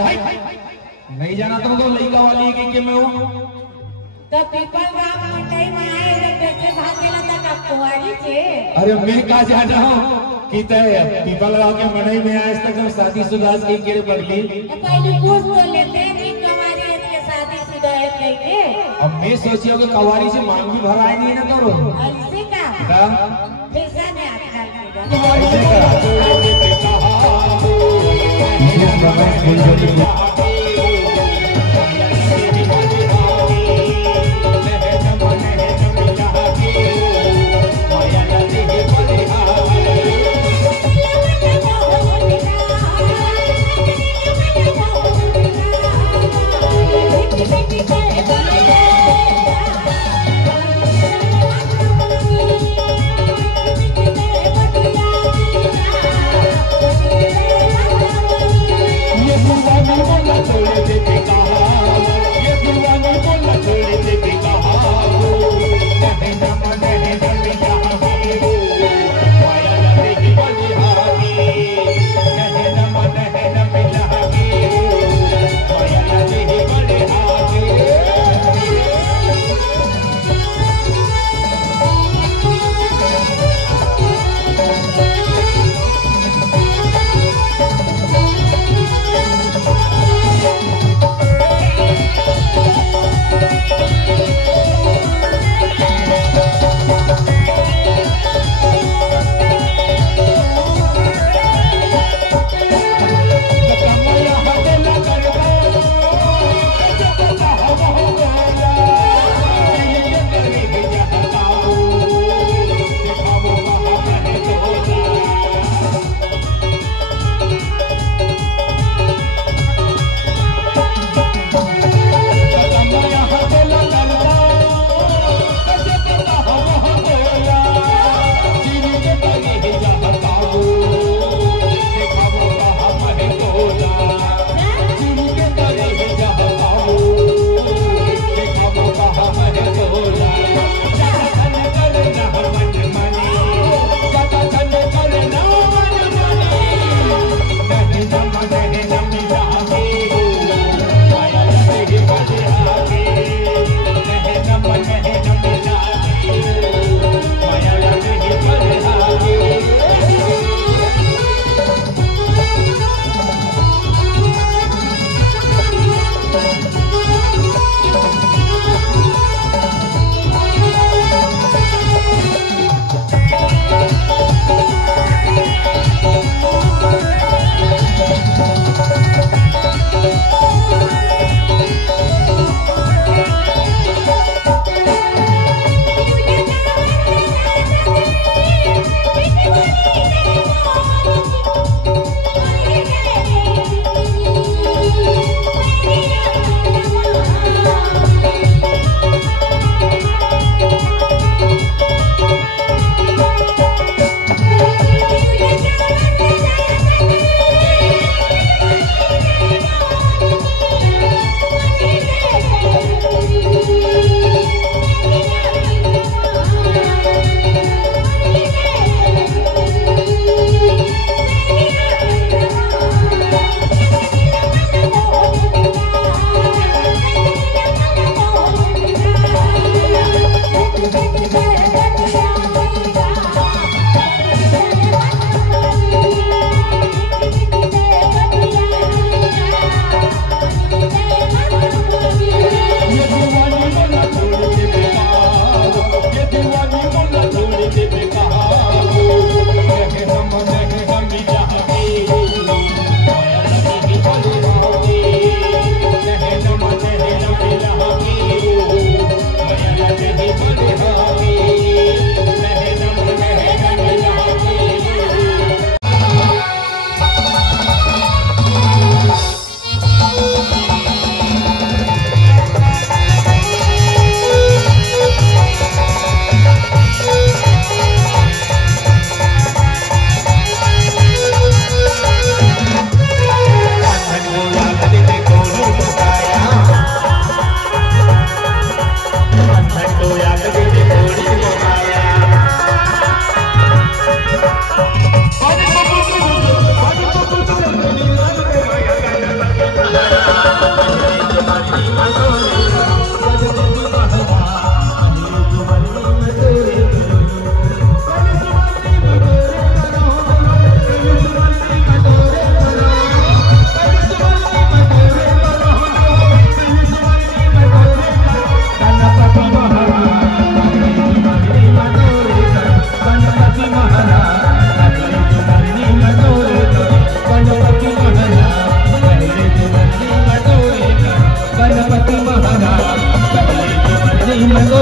नहीं जाना तुमको लड़का वाली के मैं हूँ तो पीपल गांव मंडई में आए रे बेचे भागेला तक कुवारी छे। अरे मैं कहा जा रहा हूँ कि तय पीपल गांव के मंडई में आज तक हम शादीशुदा के केड़े पगली पहले पूछ तो लेते कि कुवारी के शादीशुदा है के। अब मैं सोचियो कि कवारी से मांग भी भराए नहीं ना करो ऐसे का पैसा ने आता ऐसे का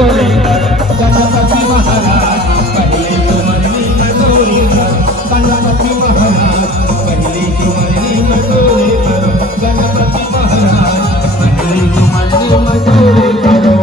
जोड़े कर गणपति महाराज पहले चुमरनी में जोड़े कर गणपति महाराज पहले चुमरनी में जोड़े कर गणपति महाराज पहले चुमरनी में जोड़े करो।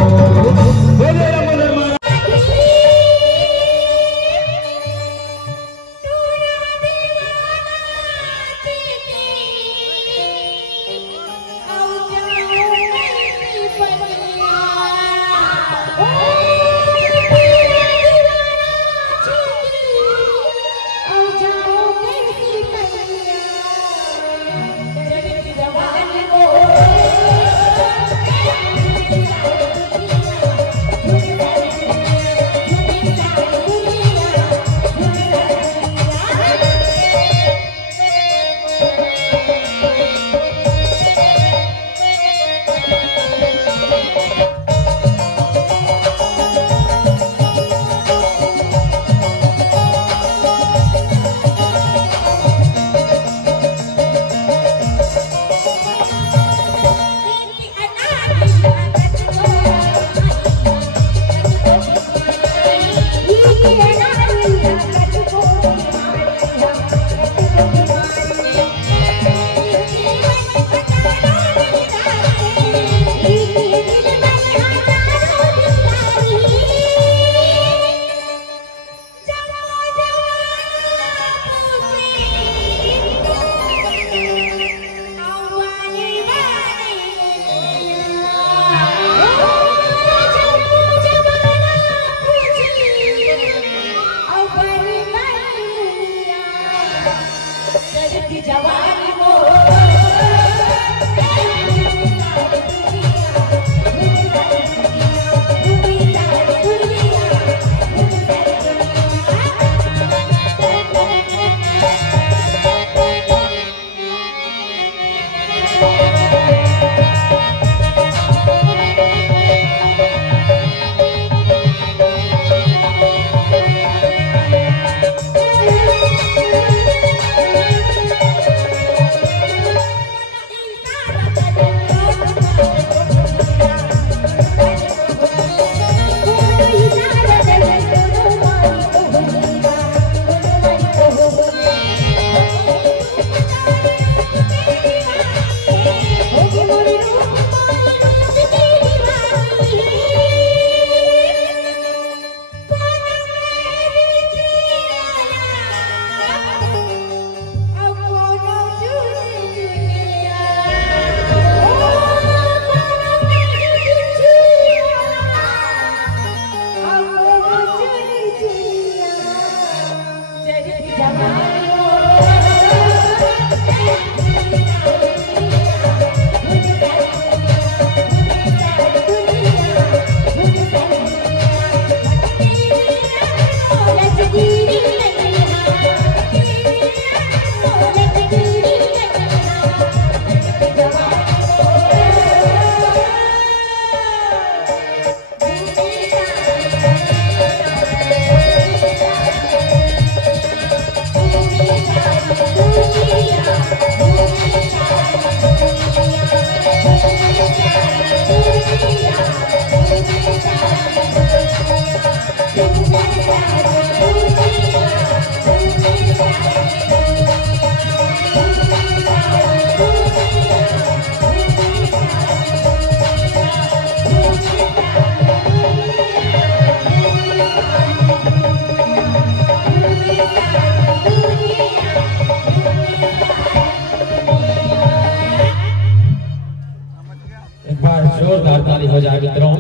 हो जाए मित्रों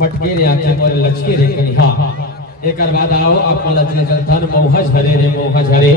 मटके रे आके मोर लचके रे कनी हां एक बाद आओ आप लचके धन मोहज हरे रे मोहज हरे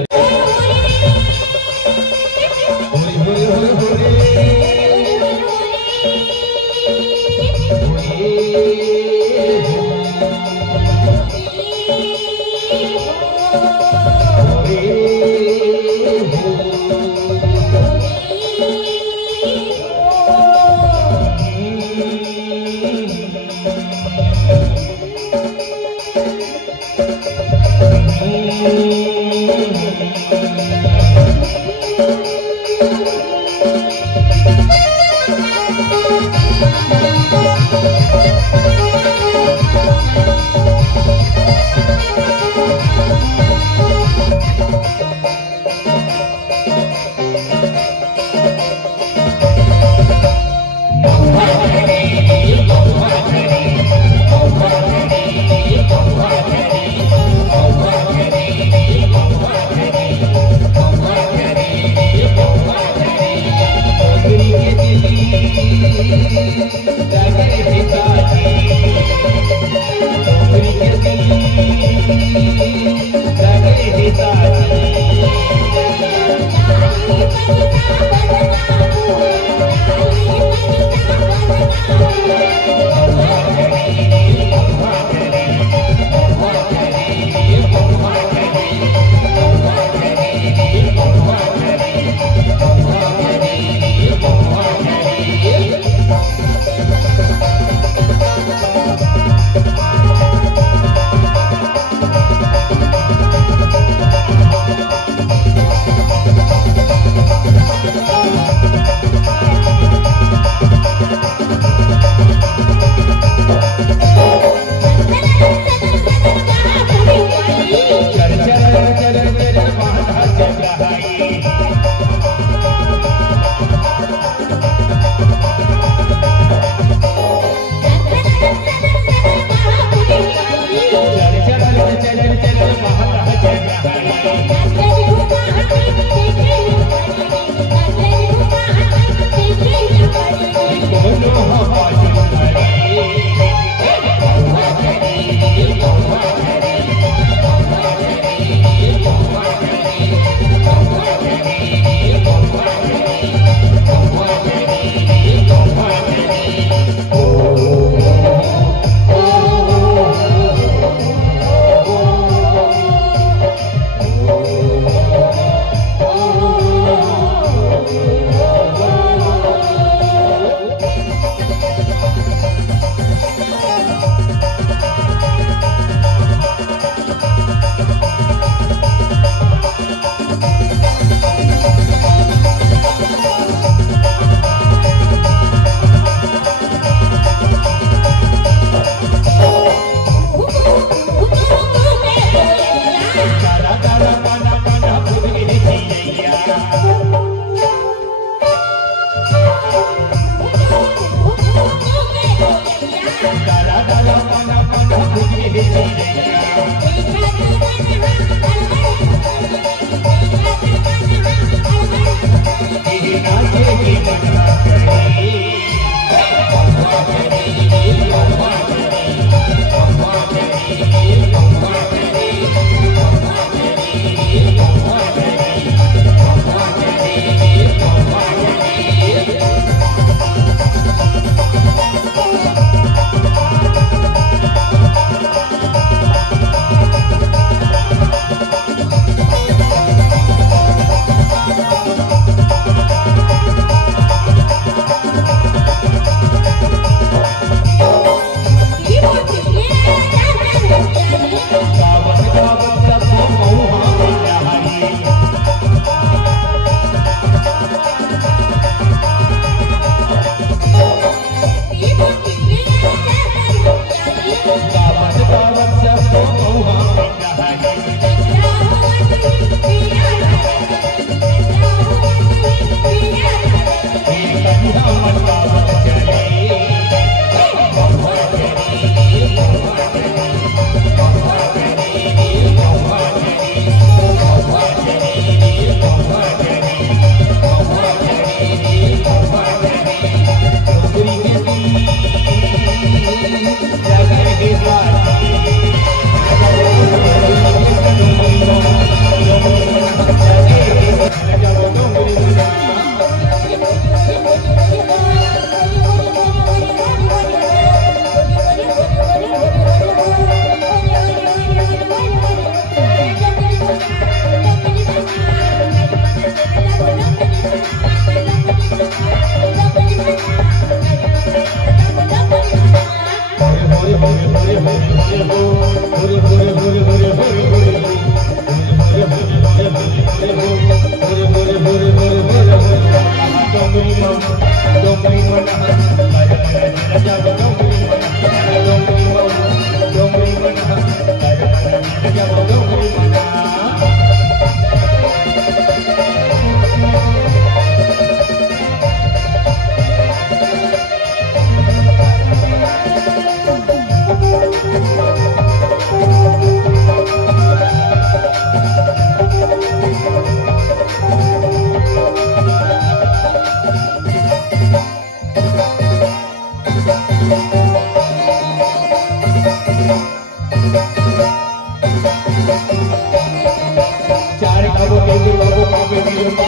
का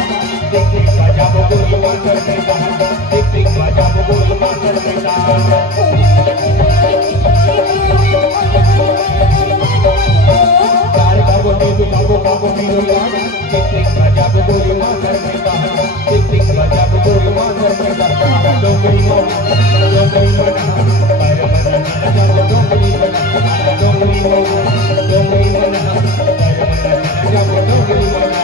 टिक टिक बजा गोली मास्टर बेटा टिक टिक बजा गोली मास्टर बेटा कार बाबू टिक बाबू बाबू मीरो यार टिक टिक बजा गोली मास्टर बेटा टिक टिक बजा गोली मास्टर बेटा डोंगरी मोना डोंगरी मोना पर पर डोंगरी मोना डोंगरी मोना डोंगरी मोना पर पर डोंगरी मोना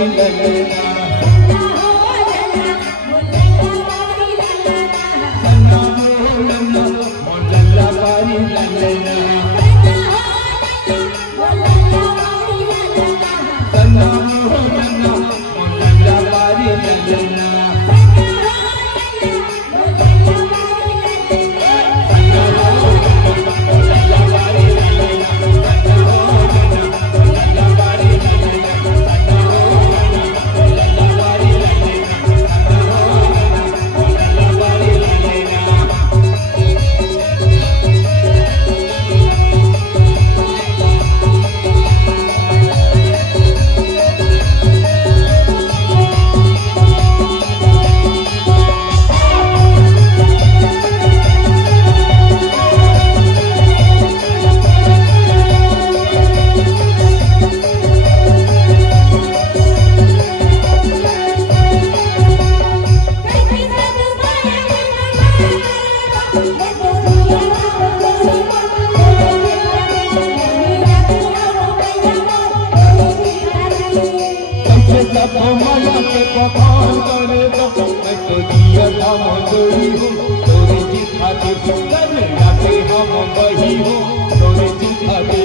बारी ललना सन्ना मोहल्ला मोहल्ला बारी ललना सन्ना मोहल्ला मोहल्ला बारी ललना माया के पकान करे तो मैं तो जिया था मधुरी हूँ तोरे चिता के सुंदर राते हम बही हूँ तोरे चिता के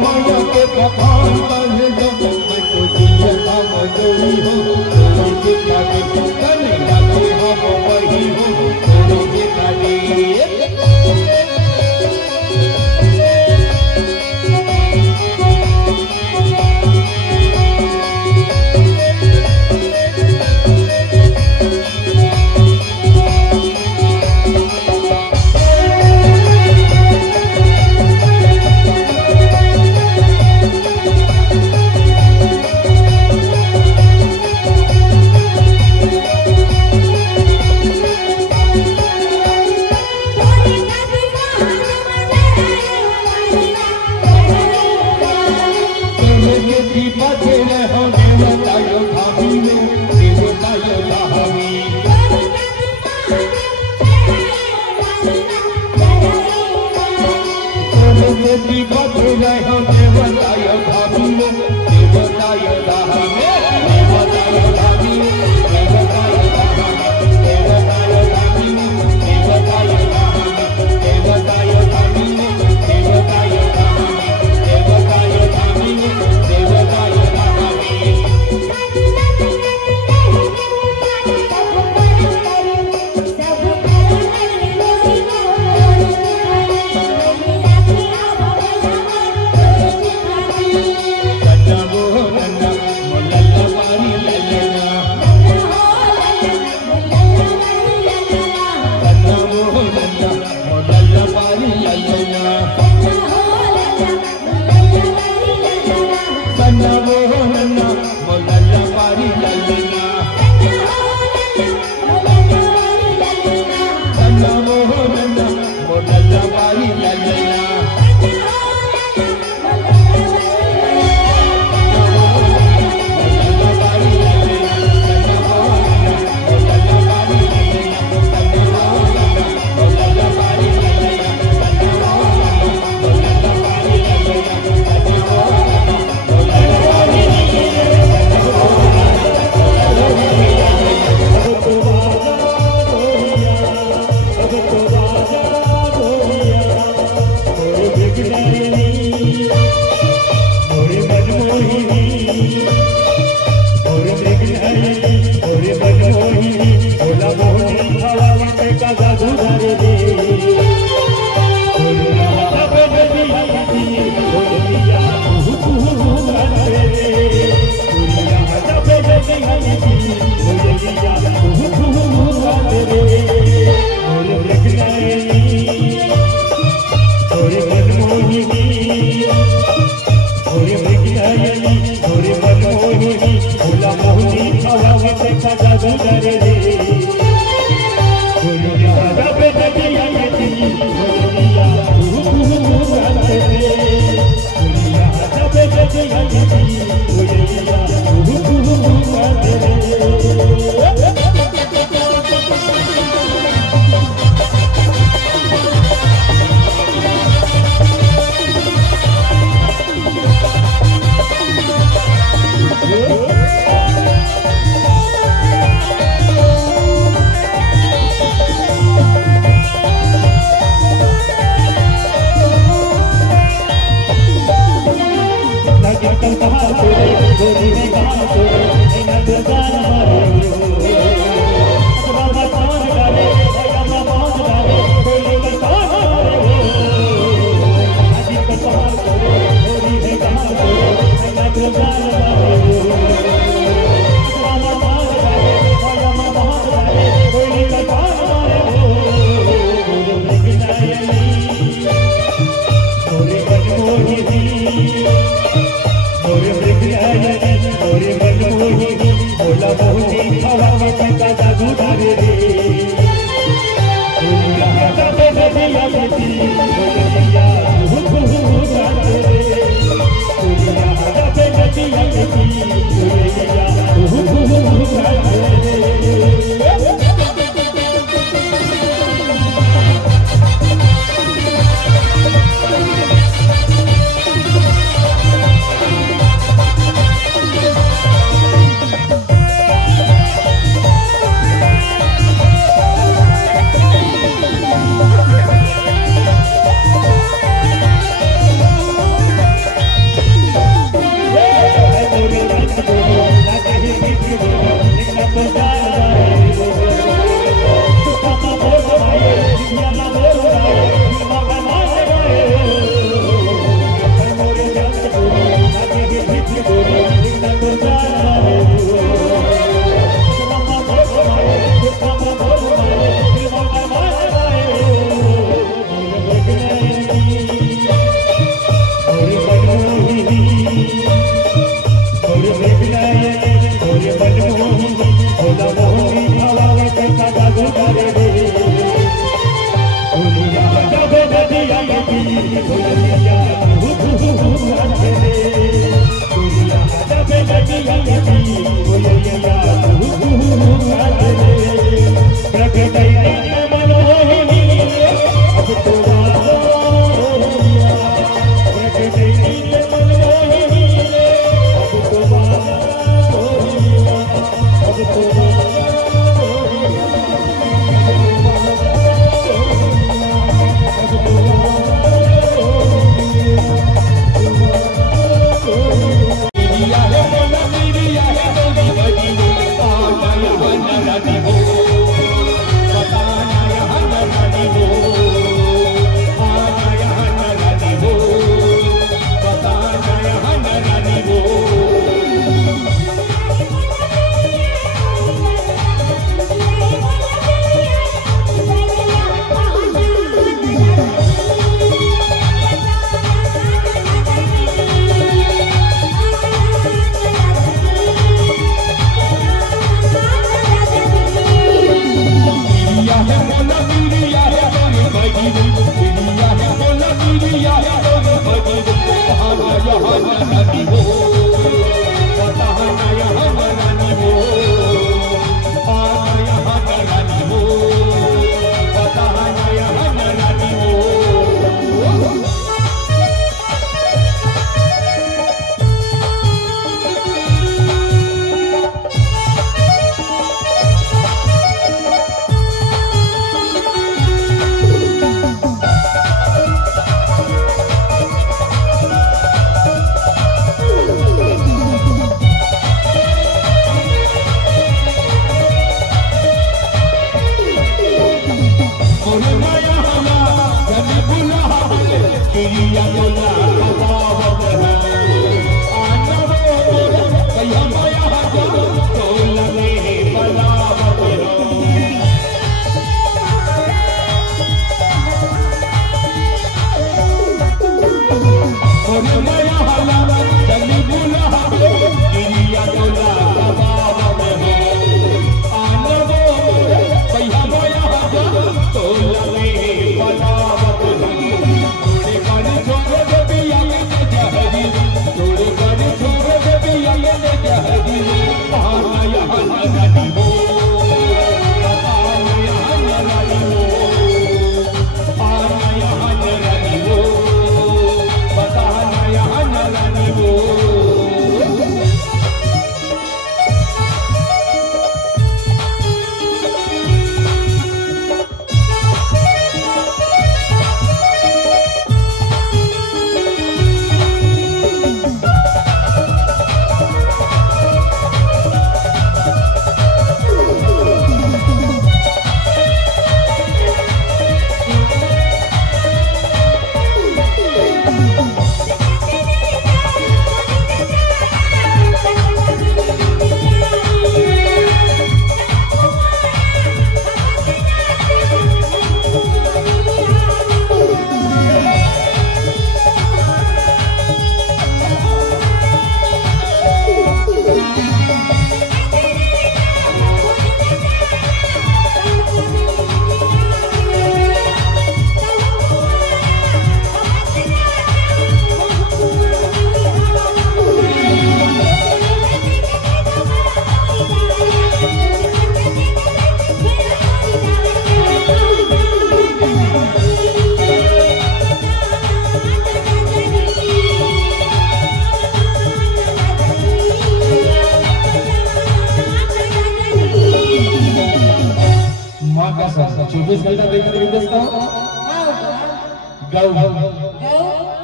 माया के पकान करे तो मैं तो जिया था मधुरी हूँ तोरे चिता के सुंदर राते हम बही हूँ तोरे चिता के Oh, 24 घंटा देखते रहते का गौ गौ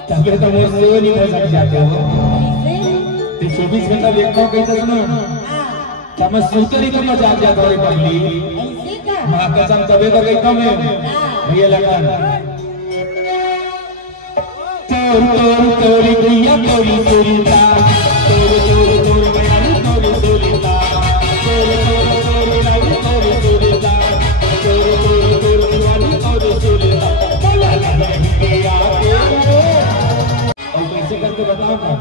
तबे तो मोर से नहीं भटक जाते हो कैसे ते 24 घंटा देखता हूं कहते सुनो हाँ तब मैं सोते नहीं तो मजाक जाता है पगली ऐसे का मां कसम तबे तो कहता मैं हाँ ये लगा तोर तोर तोरी गैया तोरी तोरी ता तोर तोर तोर गया तोरी तोरी ता तोर तोर तोरी रानी तोरी तोरी ता तोर तोर तोर दीवानी तोरी तोरी ता चला गया और कैसे करके बताओ ना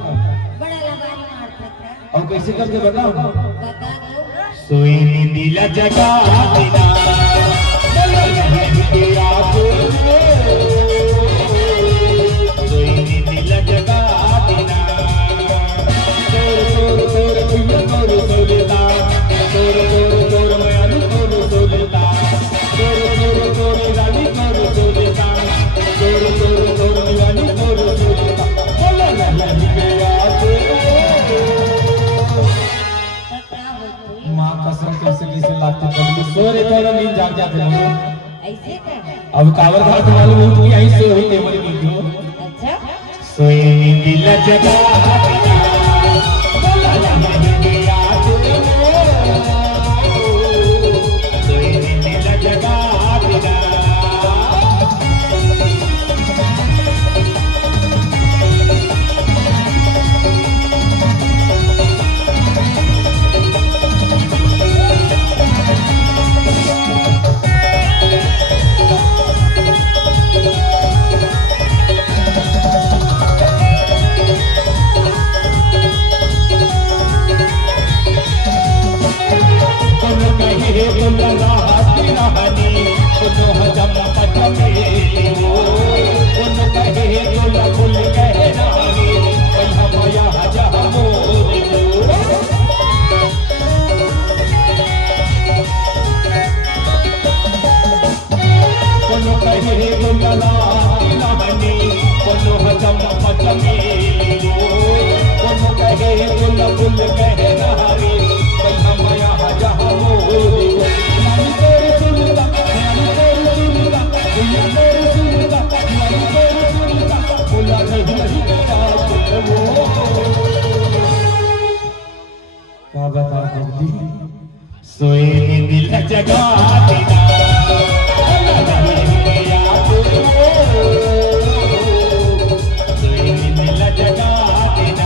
बड़ा लगानी मारता था और कैसे करके बताओ बता दो सोई नीला जगा बिना चला गया सोई नीला जगा बिना तोर तोर तोर भैया तोर तोरता तोर तोर तोर मायानी तोर तोरता तोर तोर तोर रानी तोर तोरता तोर तोर तोर दीवानी तोर तोरता बोला नहीं गया क्या होती माँ कसम कैसे कैसे लागते कभी सोरे थोड़ा नींद जाग जाते हो ऐसे का अब कावर घाट वाले वो भी यहीं से हुई तेमरी नींद हो अच्छा सोए नींद जगा बिना बोला नहीं गया सोए नींद जगा बिना क्या बताओ सोए दिल जगा देना सोए दिल जगा देना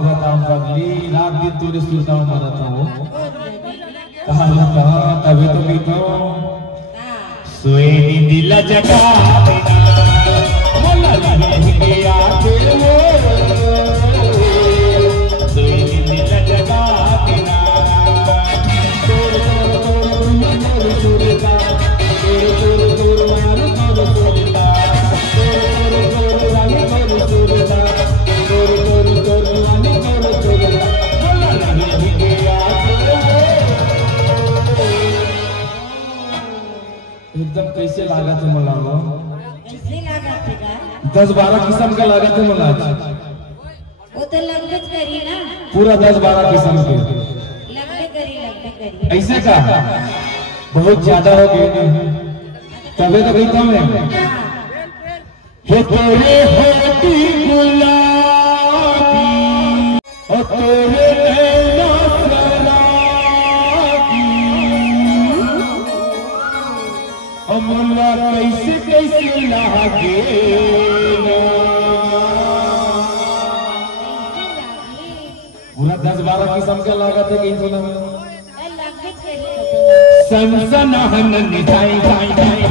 रात दिन तूने सुनता हूँ मारा था वो कहा कहा तभी तो भी तो सोए दिल जगा बिना बोला नहीं गया सोए दिल जगा बिना तोर तोर तोर तोर सुरता तोर तोर तोर मार तोर सुरता तोर तोर तोर रानी तोर सुरता तोर तोर तोर रानी तोर सुरता बोला नहीं गया एकदम कैसे लागत है मला कैसे लागत है का 10-12 किस्म का लागत है मला वो तो लगभग करी ना पूरा 10-12 किस्म के लगभग करी ऐसे का बहुत ज्यादा हो गए तबे तो कहता हूँ मैं हे तेरे हो की गुलाबी और तेरे नैना शराबी अमुला कैसे कैसे लागे पूरा 10-12 किस्म के लागत है कहीं सुना संसन हनन जाई जाई जाई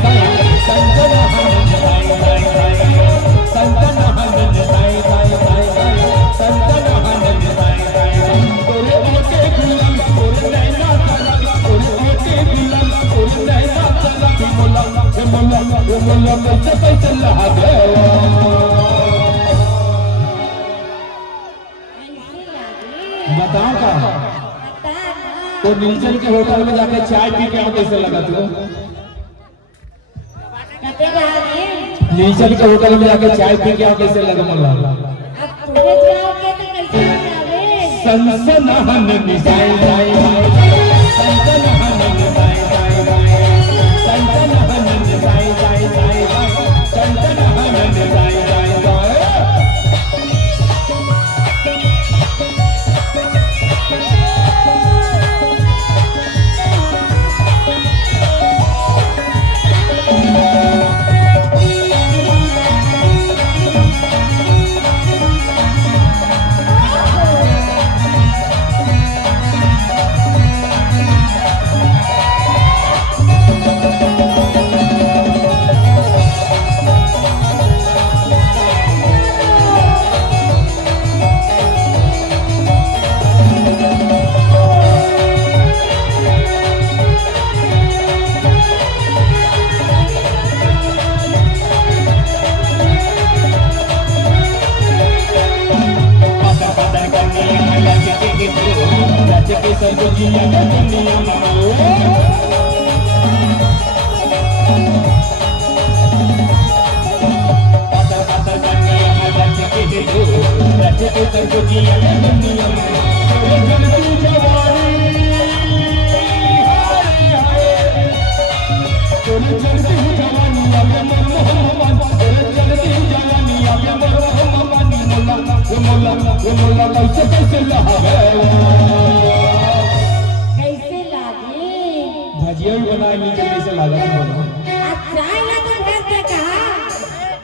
संसन हनन जाई जाई जाई संसन हनन जाई जाई जाई संसन हनन जाई जाई तोरे ओटे गुलाम तोरे नैना चला तोरे ओटे गुलाम तोरे नैना चला मोला मोला कैसे कैसे लागे बताओ का तो नीलचल के होटल में जाके चाय पी के आओ कैसे लगा तुम नीलचल के होटल में जाके चाय पी के आओ कैसे लगा मला संसन हनन जाई जाई संसन हनन जाई जाई संसन हनन जाई जाई संसन हनन जाई जाई भजिया भी बनाए नीचे से लागा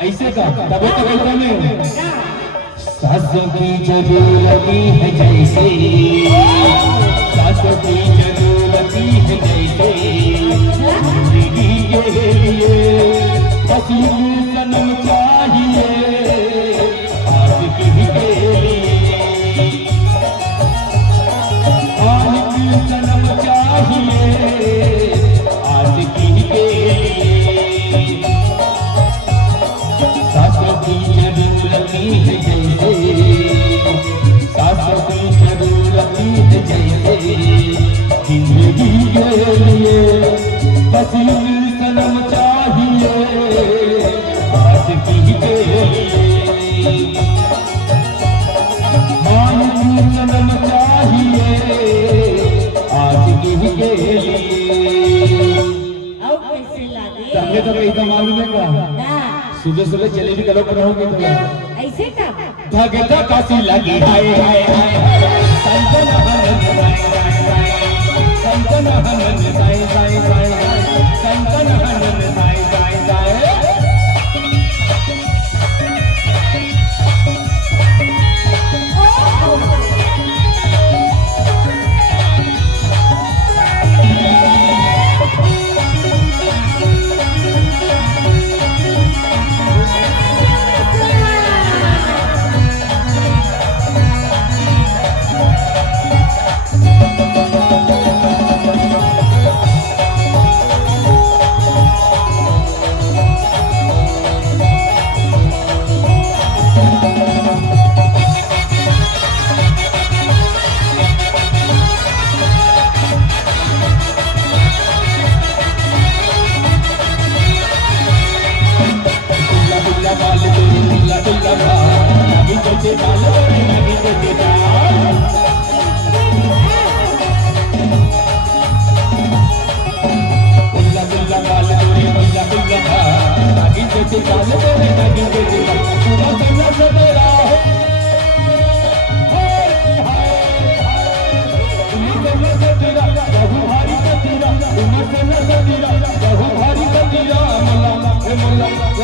ऐसे का तबे तो कहता नहीं सासों की जरूरत है जैसे सासों की जरूरत है जैसे जिंदगी के लिए बस सनम चाहिए आज की के लिए आज की सनम चाहिए आज की के लिए सासों की जरूरत है जैसे सासों की जरूरत है जैसे जिंदगी के लिए बस सनम चाहिए आज की के लिए मान की सनम चाहिए आज की के लिए हमने तो कहीं तो मालूम है क्या सुबह सुबह जलेबी करो बनाओगे तो ऐसे का भगता काशी लगी हाय हाय हाय संतन हनन जाई जाई संतन हनन जाई जाई संतन हनन जाई जाई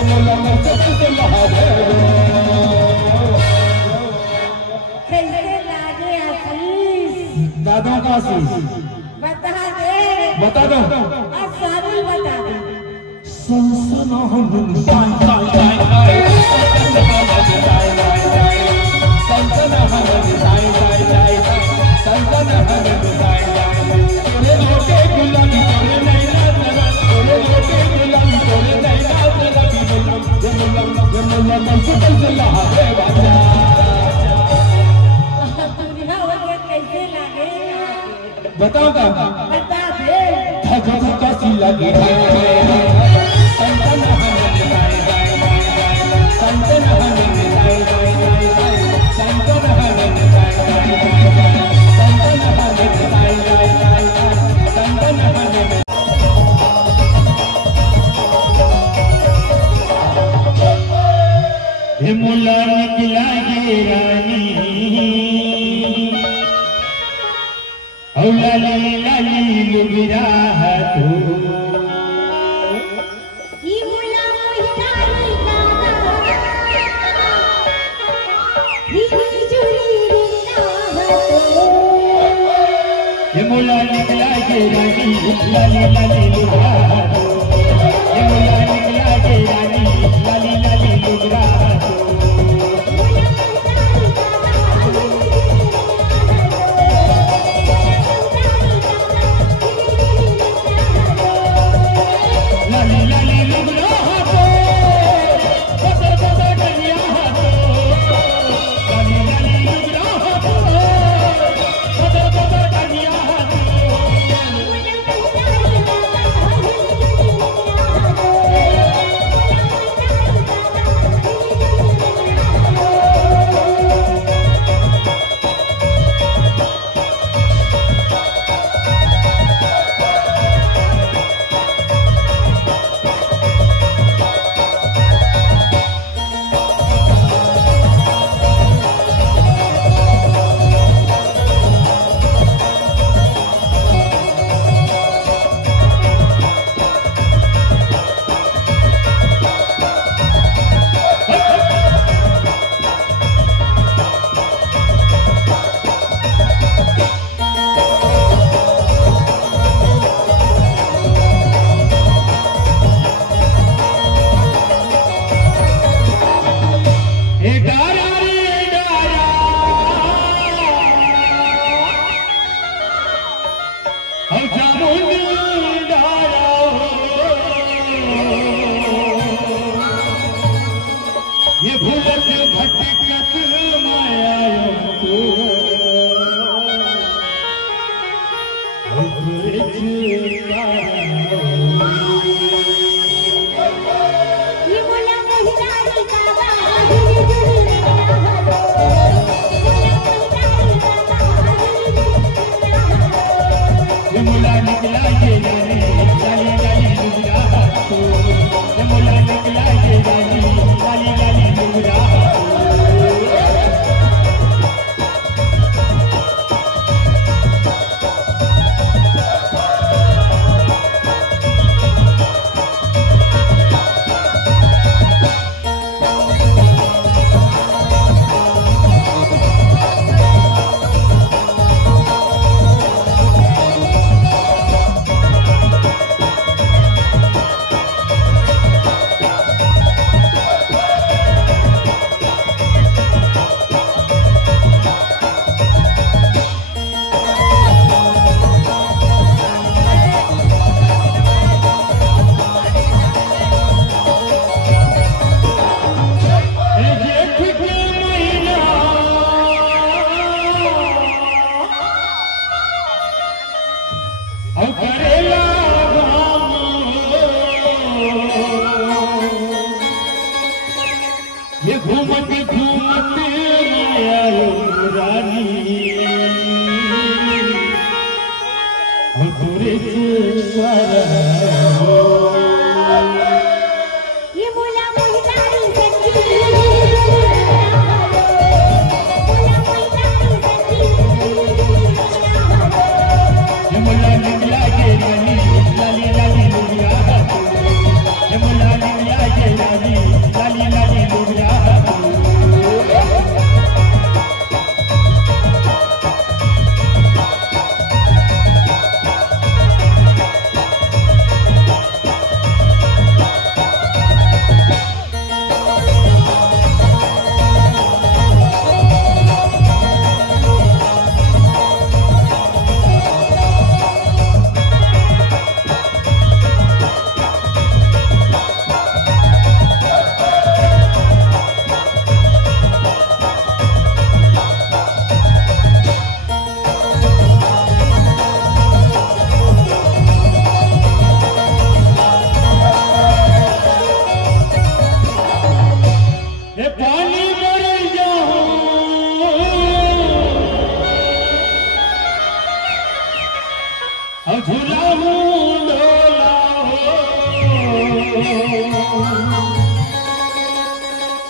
मुला कैसे कैसे महादेव कैसे लागे आशीष दादा का आशीष बता दे बता दो अब सारी बता दे संसना हम टाइम टाइम टाइम टाइम संसना हम टाइम टाइम टाइम संसना हम टाइम तोरे लोटे गुलाबी तोरे नैना तेरा तोरे लोटे गुलाबी तोरे नैना तेरा ये मुल्ला कैसे कैसे लहारे बाजा दुनिया वाले कैसे लागे बताओ का बता दे धक कैसी लगी है संसना हम संसना हम संसना मुला निकला ये रानी लाली लाली लुबिरा तू ई मुला मोहितारी गाना ही जुली रिंदा हो ये मुला निकला ये रानी लाली लाली लुबिरा तू ये मुला निकला ये रानी लाली लाली लुबिरा तू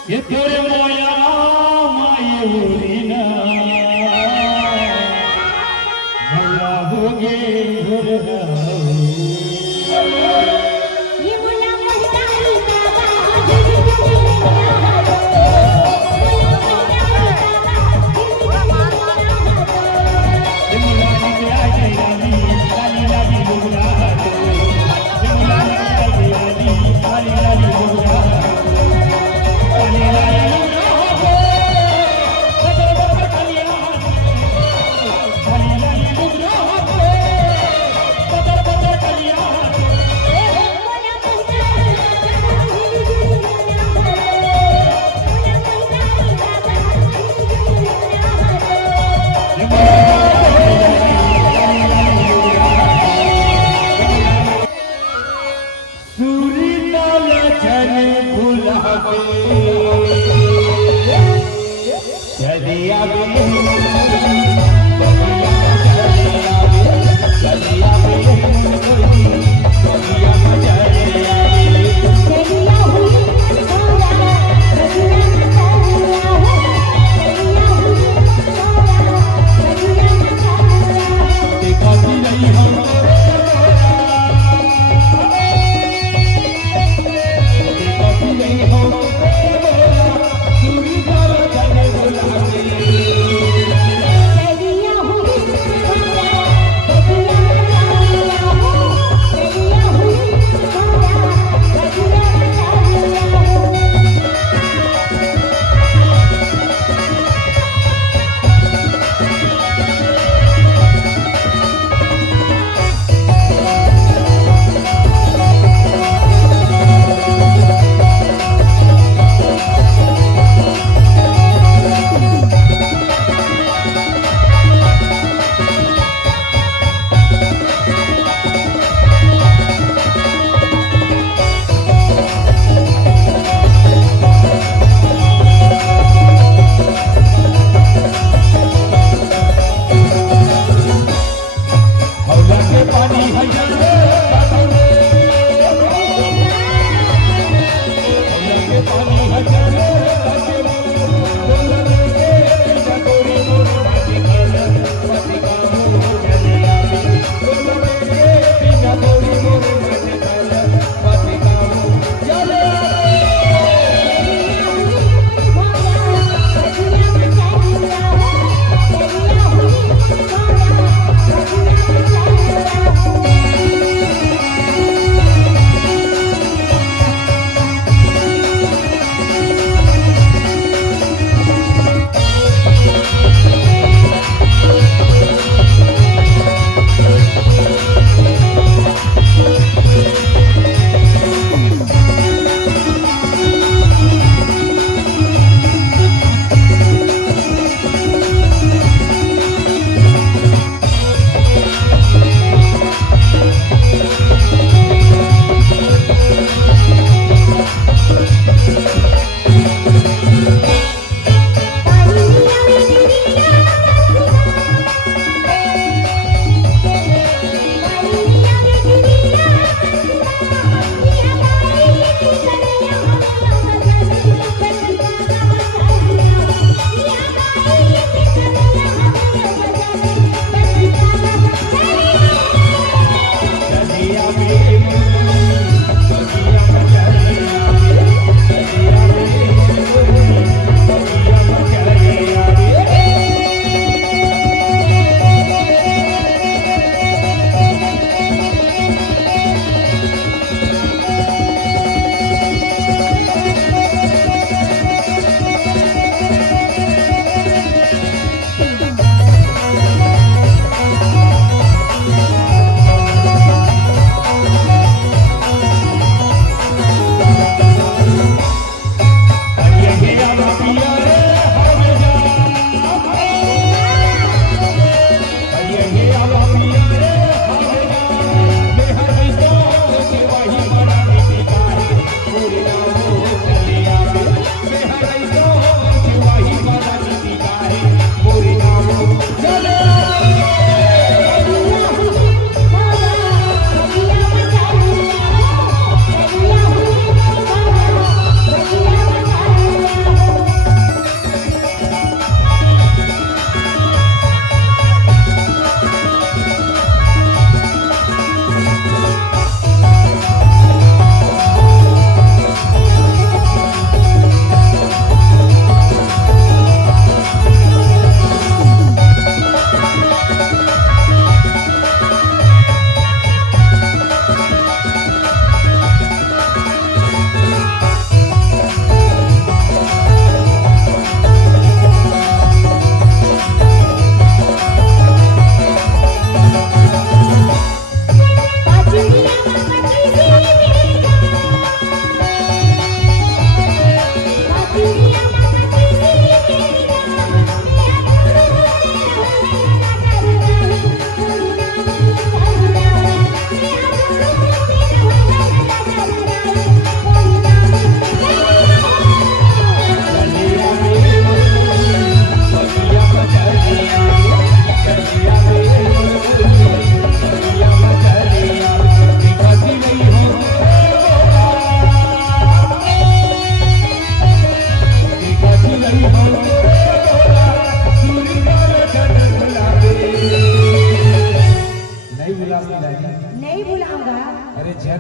ये तेरे मोया माये उरीना मोला होगे ये मुला मुस्तानी बाबा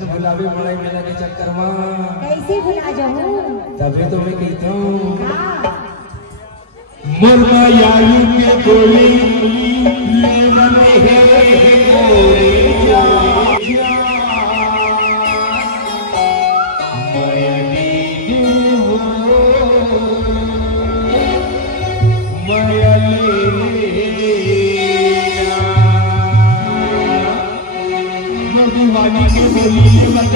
झट गुलाबी मलाई मेला के चक्कर में कैसे भुला जाऊं? तभी तो मैं कहता हूँ मुर्गा यारू के गोली लेवन है दीवानी के बोली लेवन